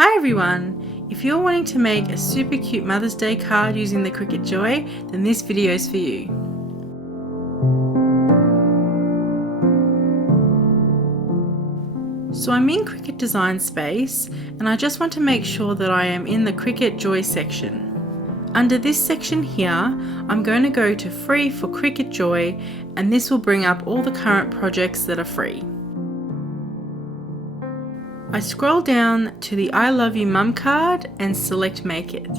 Hi everyone! If you're wanting to make a super cute Mother's Day card using the Cricut Joy, then this video is for you. So I'm in Cricut Design Space and I just want to make sure that I am in the Cricut Joy section. Under this section here, I'm going to go to Free for Cricut Joy, and this will bring up all the current projects that are free. I scroll down to the I Love You Mum card and select Make It.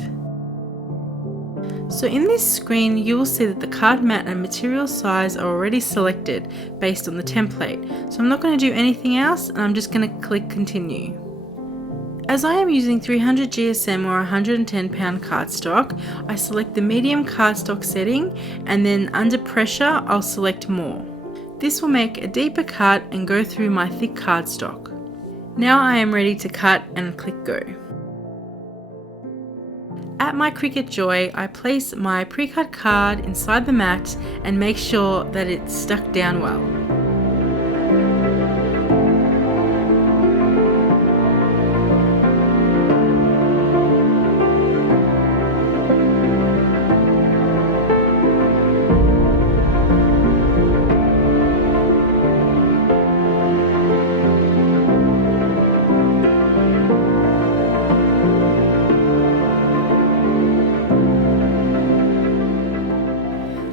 So in this screen you will see that the card mat and material size are already selected based on the template. So I'm not going to do anything else and I'm just going to click Continue. As I am using 300 GSM or 110 pound cardstock, I select the medium cardstock setting and then under pressure I'll select More. This will make a deeper cut and go through my thick cardstock. Now I am ready to cut and click Go. At my Cricut Joy, I place my pre-cut card inside the mat and make sure that it's stuck down well.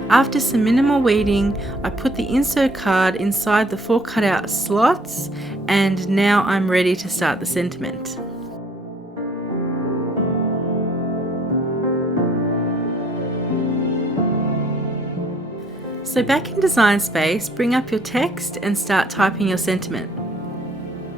After some minimal weeding, I put the insert card inside the 4 cutout slots, and now I'm ready to start the sentiment. So back in Design Space, bring up your text and start typing your sentiment.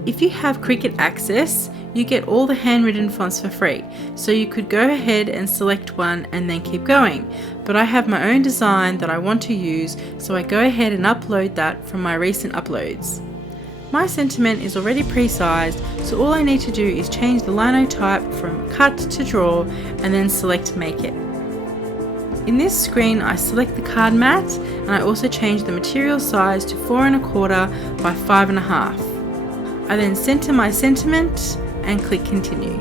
If you have Cricut Access, you get all the handwritten fonts for free, so you could go ahead and select one and then keep going. But I have my own design that I want to use, so I go ahead and upload that from my recent uploads. My sentiment is already pre-sized, so all I need to do is change the linotype from cut to draw and then select Make It. In this screen I select the card mat and I also change the material size to 4 1/4 by 5 1/2. I then center my sentiment and click Continue.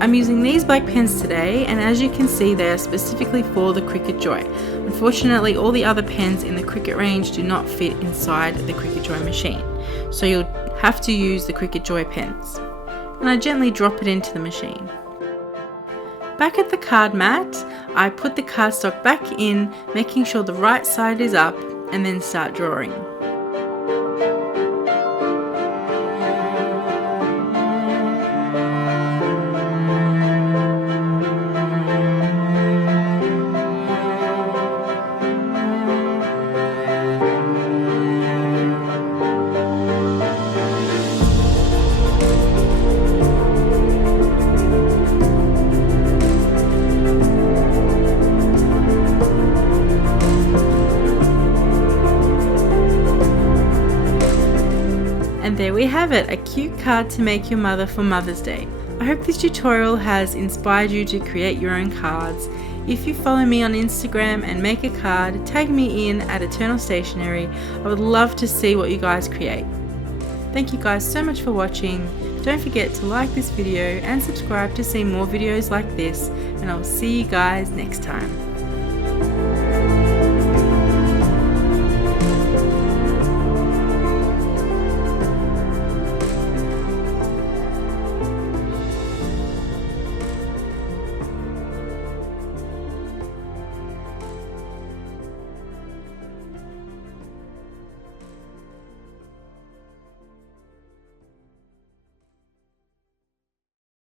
I'm using these black pens today, and as you can see they are specifically for the Cricut Joy. Unfortunately, all the other pens in the Cricut range do not fit inside the Cricut Joy machine, so you'll have to use the Cricut Joy pens. And I gently drop it into the machine. Back at the card mat, I put the cardstock back in, making sure the right side is up, and then start drawing. And there we have it, a cute card to make your mother for Mother's Day. I hope this tutorial has inspired you to create your own cards. If you follow me on Instagram and make a card, tag me in at Eternal Stationery. I would love to see what you guys create. Thank you guys so much for watching. Don't forget to like this video and subscribe to see more videos like this, and I'll see you guys next time.